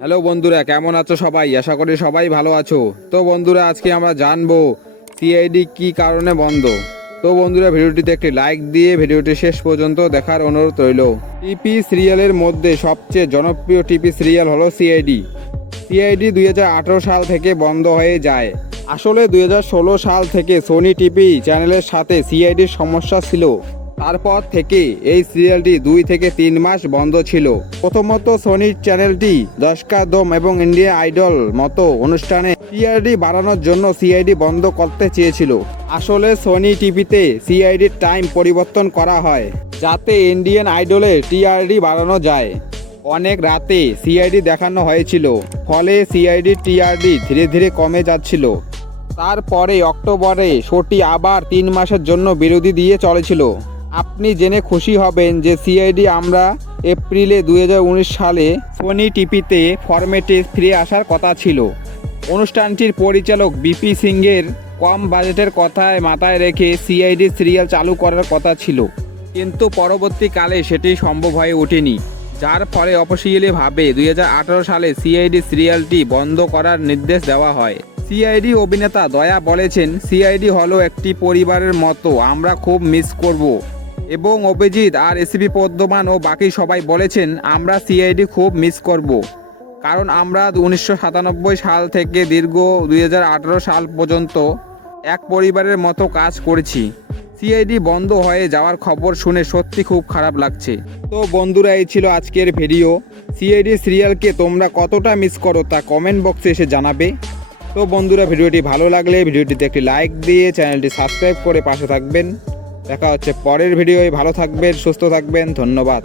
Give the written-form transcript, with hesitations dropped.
Hello বন্ধুরা, কেমন আছো সবাই? আশা করি সবাই ভালো আছো। তো বন্ধুরা, আজকে আমরা জানবো সিআইডি কি কারণে বন্ধ। তো বন্ধুরা, ভিডিওটিতে একটি লাইক দিয়ে ভিডিওটি শেষ পর্যন্ত দেখার অনুরোধ রইল। টিপি সিরিয়ালের মধ্যে সবচেয়ে জনপ্রিয় টিপি সিরিয়াল হলো সিআইডি। সিআইডি 2018 সাল থেকে বন্ধ হয়ে যায়। আসলে 2016 সাল থেকে সোনি টিভি চ্যানেলের সাথে সিআইডির সমস্যা ছিল। তারপর থেকে এই সিরিয়ালটি 2 থেকে 3 মাস বন্ধ ছিল। প্রথমত সোনির চ্যানেলটি দশকা দম এবং ইন্ডিয়া আইডল মতো অনুষ্ঠানে টিআরডি বাড়ানোর জন্য সিআইডি বন্ধ করতে চেয়েছিল। আসলে সোনি টিভিতে সিআইডির টাইম পরিবর্তন করা হয় যাতে ইন্ডিয়ান আইডলে টিআরডি বাড়ানো যায়। অনেক রাতে সিআইডি দেখানো হয়েছিল, ফলে সিআইডি টিআরডি ধীরে ধীরে কমে যাচ্ছিল। তারপরে অক্টোবরে শোটি আবার 3 মাসের জন্য বিরতি দিয়ে চলেছিল। আপনি জেনে খুশি হবেন যে সিআইডি আমরা এপ্রিলে 2019 সালে সোনি টিভিতে ফরম্যাটে ফিরে আসার কথা ছিল। অনুষ্ঠানটির পরিচালক বিপি সিংয়ের কম বাজেটের কথায় মাথায় রেখে সিআইডি সিরিয়াল চালু করার কথা ছিল, কিন্তু পরবর্তীকালে সেটি সম্ভব হয়ে ওঠেনি, যার ফলে অফিসিয়ালিভাবে 2018 সালে সিআইডি সিরিয়ালটি বন্ধ করার নির্দেশ দেওয়া হয়। সিআইডি অভিনেতা দয়া বলেছেন, সিআইডি হলো একটি পরিবারের মতো, আমরা খুব মিস করব। এবং অভিজিৎ আর এসিপি পদ্মমান ও বাকি সবাই বলেছেন, আমরা সিআইডি খুব মিস করব, কারণ আমরা 1997 সাল থেকে দীর্ঘ 2018 সাল পর্যন্ত এক পরিবারের মতো কাজ করেছি। সিআইডি বন্ধ হয়ে যাওয়ার খবর শুনে সত্যি খুব খারাপ লাগছে। তো বন্ধুরা, এই ছিল আজকের ভিডিও। সিআইডি সিরিয়ালকে তোমরা কতটা মিস করো তা কমেন্ট বক্সে এসে জানাবে। তো বন্ধুরা, ভিডিওটি ভালো লাগলে ভিডিওটিতে একটি লাইক দিয়ে চ্যানেলটি সাবস্ক্রাইব করে পাশে থাকবেন। দেখা হচ্ছে পরের ভিডিওয়। ভালো থাকবেন, সুস্থ থাকবেন, ধন্যবাদ।